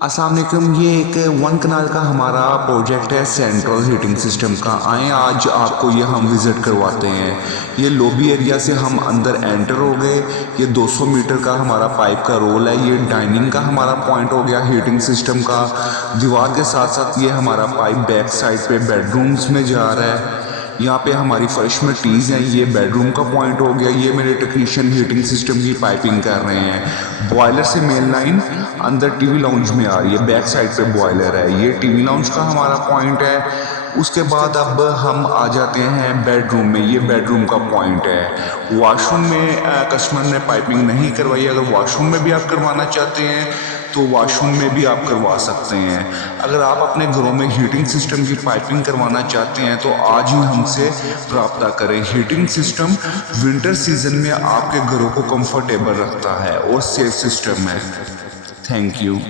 अस्सलाम वालेकुम। ये एक 1 कनाल का हमारा प्रोजेक्ट है सेंट्रल हीटिंग सिस्टम का। आए आज आपको ये हम विज़िट करवाते हैं। ये लॉबी एरिया से हम अंदर एंटर हो गए। ये 200 मीटर का हमारा पाइप का रोल है। ये डाइनिंग का हमारा पॉइंट हो गया हीटिंग सिस्टम का। दीवार के साथ साथ ये हमारा पाइप बैक साइड पे बेडरूम्स में जा रहा है। यहाँ पे हमारी फर्श में टीज़ हैं। ये बेडरूम का पॉइंट हो गया। ये मेरे टेक्नीशियन हीटिंग सिस्टम की पाइपिंग कर रहे हैं। बॉयलर से मेन लाइन अंदर टीवी लाउंज में आ रही है। बैक साइड पे बॉयलर है। ये टीवी लाउंज का हमारा पॉइंट है। उसके बाद अब हम आ जाते हैं बेडरूम में। ये बेडरूम का पॉइंट है। वॉशरूम में कस्टमर ने पाइपिंग नहीं करवाई। अगर वॉशरूम में भी आप करवाना चाहते हैं तो वॉशरूम में भी आप करवा सकते हैं। अगर आप अपने घरों में हीटिंग सिस्टम की पाइपिंग करवाना चाहते हैं तो आज ही हमसे रब्ता करें। हीटिंग सिस्टम विंटर सीजन में आपके घरों को कंफर्टेबल रखता है और सेफ सिस्टम है। Thank you.